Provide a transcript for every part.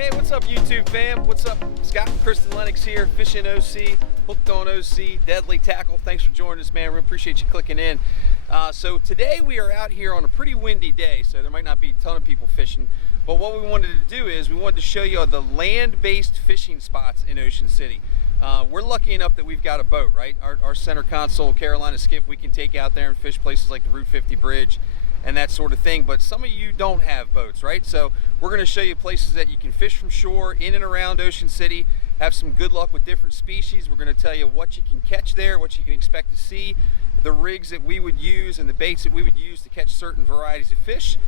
Hey, what's up YouTube fam? What's up? Scott and Kristen Lennox here, Fishing OC, Hooked on OC, Deadly Tackle. Thanks for joining us, man. We appreciate you clicking in. So today we are out here on a pretty windy day, so there might not be a ton of people fishing. But what we wanted to do is we wanted to show you the land-based fishing spots in Ocean City. We're lucky enough that we've got a boat, right? Our center console Carolina skiff, we can take out there and fish places like the Route 50 bridge and that sort of thing, but some of you don't have boats, right? So we're going to show you places that you can fish from shore in and around Ocean City, have some good luck with different species. We're going to tell you what you can catch there, what you can expect to see, the rigs that we would use and the baits that we would use to catch certain varieties of fish.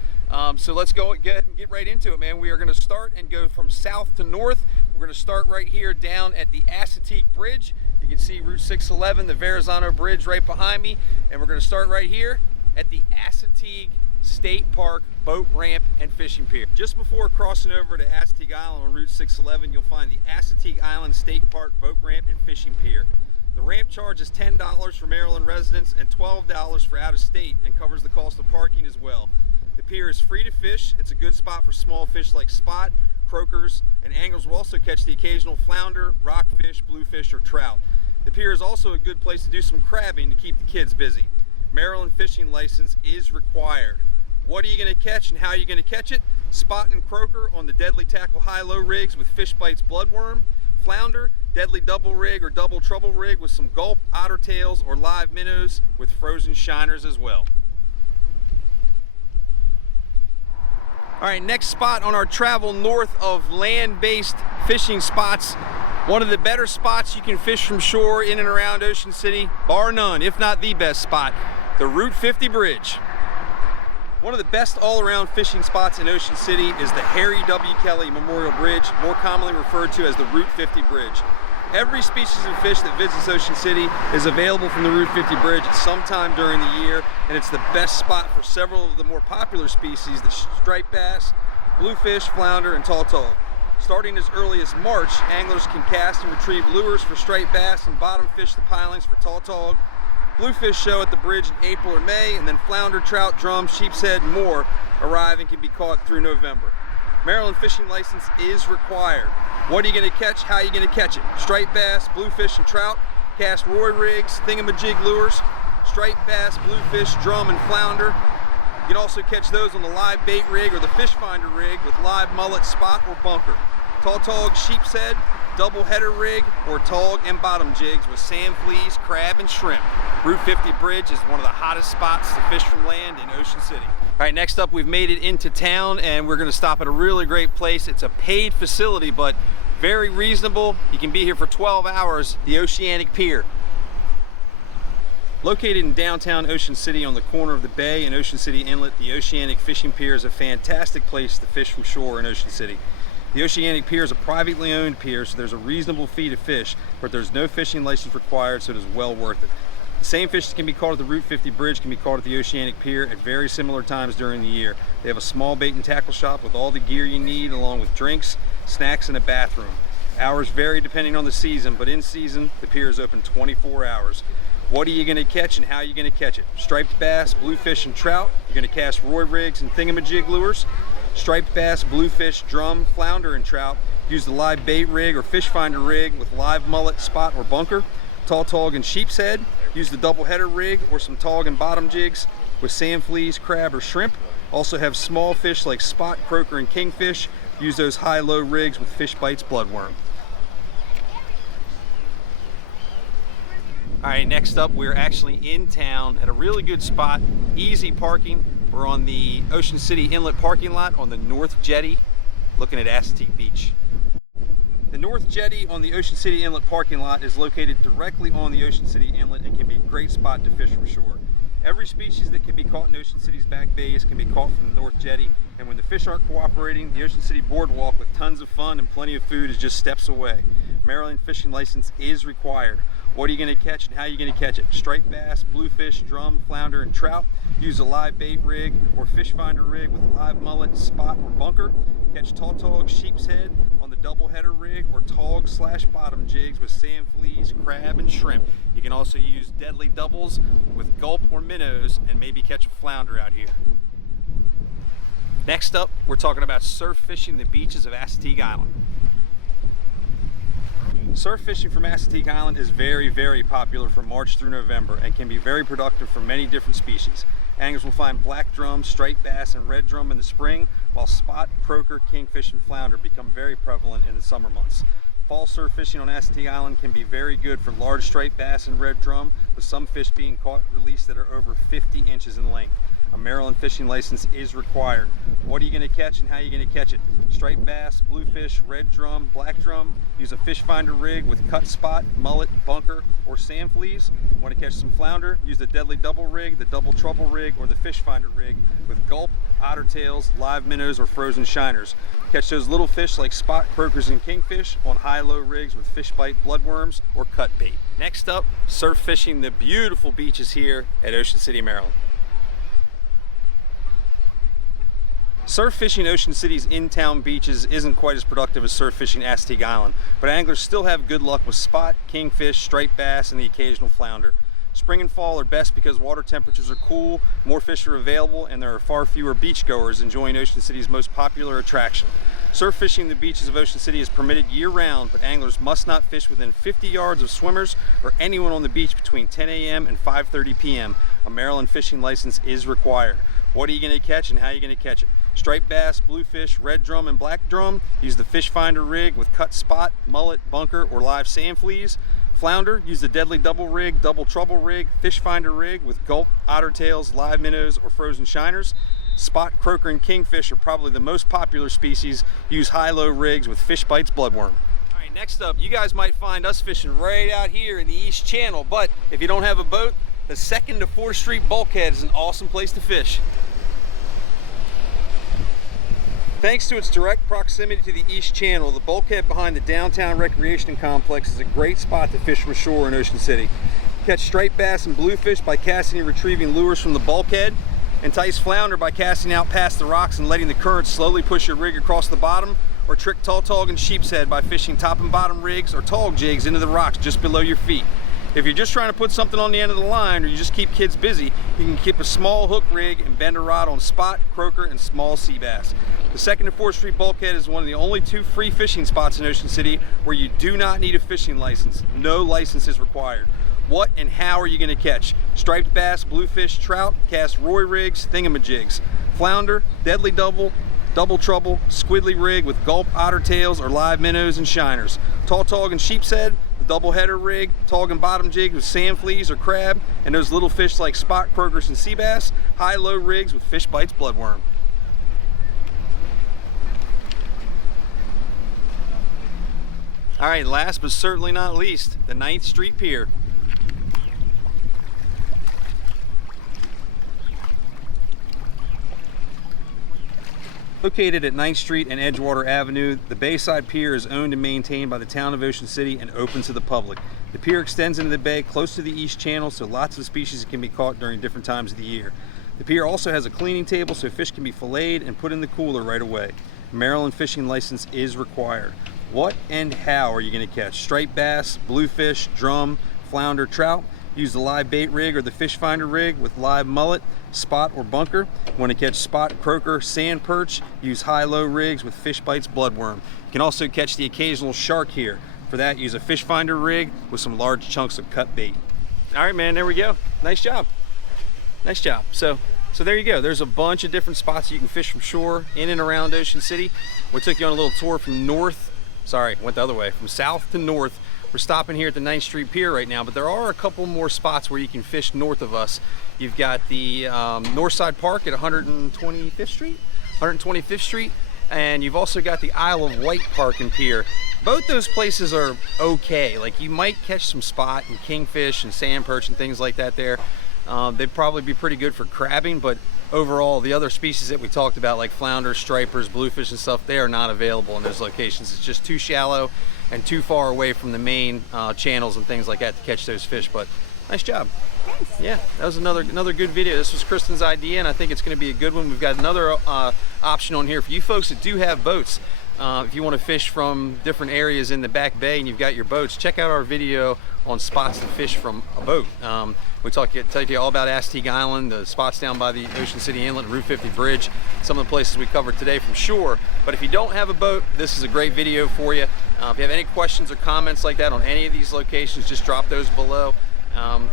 So let's go ahead and get right into it, man. We are going to start and go from south to north. We're going to start right here down at the Assateague Bridge. You can see Route 611, the Verrazano Bridge right behind me, and we're going to start right here at the Assateague State Park Boat Ramp and Fishing Pier. Just before crossing over to Assateague Island on Route 611, you'll find the Assateague Island State Park Boat Ramp and Fishing Pier. The ramp charge is $10 for Maryland residents and $12 for out of state, and covers the cost of parking as well. The pier is free to fish. It's a good spot for small fish like spot, croakers, and anglers will also catch the occasional flounder, rockfish, bluefish, or trout. The pier is also a good place to do some crabbing to keep the kids busy. Maryland fishing license is required. What are you going to catch and how are you going to catch it? Spot and croaker on the Deadly Tackle high-low rigs with Fish Bites bloodworm, flounder, deadly double rig or double trouble rig with some gulp, otter tails, or live minnows with frozen shiners as well. All right, next spot on our travel north of land-based fishing spots. One of the better spots you can fish from shore in and around Ocean City, bar none, if not the best spot, the Route 50 Bridge. One of the best all-around fishing spots in Ocean City is the Harry W. Kelly Memorial Bridge, more commonly referred to as the Route 50 Bridge. Every species of fish that visits Ocean City is available from the Route 50 Bridge at some time during the year, and it's the best spot for several of the more popular species, the striped bass, bluefish, flounder, and tautog. Starting as early as March, anglers can cast and retrieve lures for striped bass and bottom fish the pilings for tautog. Bluefish show at the bridge in April or May, and then flounder, trout, drum, sheep's head, and more arrive and can be caught through November. Maryland fishing license is required. What are you going to catch? How are you going to catch it? Striped bass, bluefish, and trout. Cast Roy rigs, thingamajig lures, striped bass, bluefish, drum, and flounder. You can also catch those on the live bait rig or the fish finder rig with live mullet, spot, or bunker. Tautog, sheep's head, double header rig, or tog and bottom jigs with sand fleas, crab, and shrimp. Route 50 Bridge is one of the hottest spots to fish from land in Ocean City. All right, next up, we've made it into town and we're gonna stop at a really great place. It's a paid facility, but very reasonable. You can be here for 12 hours, the Oceanic Pier. Located in downtown Ocean City on the corner of the bay and Ocean City Inlet, the Oceanic Fishing Pier is a fantastic place to fish from shore in Ocean City. The Oceanic Pier is a privately owned pier, so there's a reasonable fee to fish, but there's no fishing license required, so it is well worth it. The same fish that can be caught at the Route 50 Bridge can be caught at the Oceanic Pier at very similar times during the year. They have a small bait and tackle shop with all the gear you need, along with drinks, snacks, and a bathroom. Hours vary depending on the season, but in season, the pier is open 24 hours. What are you going to catch and how are you going to catch it? Striped bass, bluefish, and trout. You're going to cast Roy rigs and thingamajig lures. Striped bass, bluefish, drum, flounder, and trout. Use the live bait rig or fish finder rig with live mullet, spot, or bunker. Tautog and sheep's head. Use the double header rig or some tog and bottom jigs with sand fleas, crab, or shrimp. Also have small fish like spot, croaker, and kingfish. Use those high-low rigs with Fish Bites bloodworm. All right, next up, we're actually in town at a really good spot, easy parking. We're on the Ocean City Inlet parking lot on the North Jetty, looking at Assateague Beach. The North Jetty on the Ocean City Inlet parking lot is located directly on the Ocean City Inlet and can be a great spot to fish from shore. Every species that can be caught in Ocean City's back bays can be caught from the North Jetty, and when the fish aren't cooperating, the Ocean City Boardwalk with tons of fun and plenty of food is just steps away. Maryland fishing license is required. What are you going to catch and how are you going to catch it? Striped bass, bluefish, drum, flounder, and trout. Use a live bait rig or fish finder rig with live mullet, spot, or bunker. Catch tautog, sheep's head on the double header rig or tog/bottom jigs with sand fleas, crab, and shrimp. You can also use deadly doubles with gulp or minnows and maybe catch a flounder out here. Next up, we're talking about surf fishing the beaches of Assateague Island. Surf fishing from Assateague Island is very, very popular from March through November and can be very productive for many different species. Anglers will find black drum, striped bass, and red drum in the spring, while spot, croaker, kingfish, and flounder become very prevalent in the summer months. Fall surf fishing on Assateague Island can be very good for large striped bass and red drum, with some fish being caught released that are over 50 inches in length. A Maryland fishing license is required. What are you going to catch and how are you going to catch it? Striped bass, bluefish, red drum, black drum. Use a fish finder rig with cut spot, mullet, bunker, or sand fleas. Want to catch some flounder? Use the deadly double rig, the double trouble rig, or the fish finder rig with gulp, otter tails, live minnows, or frozen shiners. Catch those little fish like spot, croakers, and kingfish on high-low rigs with fish bite bloodworms or cut bait. Next up, surf fishing the beautiful beaches here at Ocean City, Maryland. Surf fishing Ocean City's in-town beaches isn't quite as productive as surf fishing Assateague Island, but anglers still have good luck with spot, kingfish, striped bass, and the occasional flounder. Spring and fall are best because water temperatures are cool, more fish are available, and there are far fewer beachgoers enjoying Ocean City's most popular attraction. Surf fishing the beaches of Ocean City is permitted year-round, but anglers must not fish within 50 yards of swimmers or anyone on the beach between 10 a.m. and 5:30 p.m. A Maryland fishing license is required. What are you going to catch and how are you going to catch it? Striped bass, bluefish, red drum, and black drum. Use the fish finder rig with cut spot, mullet, bunker, or live sand fleas. Flounder, use the deadly double rig, double trouble rig, fish finder rig with gulp, otter tails, live minnows, or frozen shiners. Spot, croaker, and kingfish are probably the most popular species. Use high-low rigs with fish bites bloodworm. All right, next up, you guys might find us fishing right out here in the East Channel, but if you don't have a boat, the 2nd to 4th Street bulkhead is an awesome place to fish. Thanks to its direct proximity to the East Channel, the bulkhead behind the downtown recreation complex is a great spot to fish from shore in Ocean City. Catch striped bass and bluefish by casting and retrieving lures from the bulkhead. Entice flounder by casting out past the rocks and letting the current slowly push your rig across the bottom. Or trick tautog and sheepshead by fishing top and bottom rigs or tog jigs into the rocks just below your feet. If you're just trying to put something on the end of the line or you just keep kids busy, you can keep a small hook rig and bend a rod on spot, croaker, and small sea bass. The 2nd to 4th Street bulkhead is one of the only 2 free fishing spots in Ocean City where you do not need a fishing license. No license is required. What and how are you going to catch? Striped bass, bluefish, trout, cast Roy rigs, thingamajigs. Flounder, deadly double, double trouble, squidly rig with gulp, otter tails, or live minnows and shiners. Tautog and sheepshead, the double header rig, tog and bottom jig with sand fleas or crab, and those little fish like spot, croakers, and sea bass. High-low rigs with fish bites bloodworm. All right, last but certainly not least, the 9th Street Pier. Located at 9th Street and Edgewater Avenue, the Bayside Pier is owned and maintained by the town of Ocean City and open to the public. The pier extends into the bay close to the East Channel, so lots of species can be caught during different times of the year. The pier also has a cleaning table so fish can be filleted and put in the cooler right away. A Maryland fishing license is required. What and how are you going to catch? Striped bass, bluefish, drum, flounder, trout. Use the live bait rig or the fish finder rig with live mullet, spot, or bunker. Want to catch spot, croaker, sand perch? Use high-low rigs with fish bites bloodworm. You can also catch the occasional shark here. For that, use a fish finder rig with some large chunks of cut bait. All right, man, there we go. Nice job. Nice job. So there you go. There's a bunch of different spots you can fish from shore in and around Ocean City. We took you on a little tour from went the other way, from south to north. We're stopping here at the 9th Street Pier right now, but there are a couple more spots where you can fish north of us. You've got the Northside Park at 125th Street, and you've also got the Isle of Wight Park and Pier. Both those places are okay. Like, you might catch some spot and kingfish and sand perch and things like that there. They'd probably be pretty good for crabbing, but overall, the other species that we talked about, like flounder, stripers, bluefish and stuff, they are not available in those locations. It's just too shallow and too far away from the main channels and things like that to catch those fish. But nice job. Thanks. Yeah, that was another good video. This was Kristen's idea, and I think it's going to be a good one. We've got another option on here for you folks that do have boats. if you want to fish from different areas in the back bay and you've got your boats, check out our video on spots to fish from a boat. We tell you all about Assateague Island, the spots down by the Ocean City Inlet, Route 50 Bridge, some of the places we covered today from shore. But if you don't have a boat, this is a great video for you. If you have any questions or comments like that on any of these locations, just drop those below.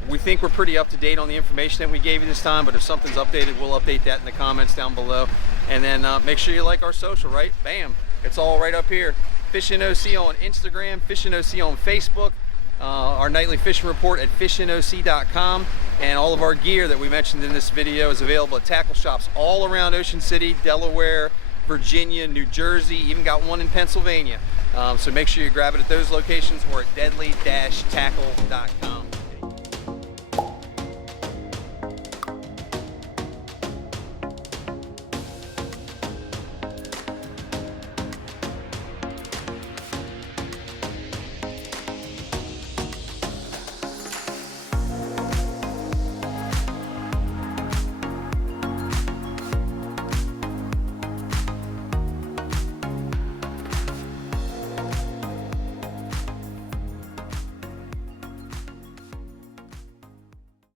We think we're pretty up to date on the information that we gave you this time, but if something's updated, we'll update that in the comments down below. And then make sure you like our social, right? Bam, it's all right up here. Fishing OC on Instagram, Fishing OC on Facebook, our nightly fishing report at fishingoc.com, and all of our gear that we mentioned in this video is available at tackle shops all around Ocean City, Delaware, Virginia, New Jersey, even got one in Pennsylvania. So make sure you grab it at those locations or at deadly-tackle.com.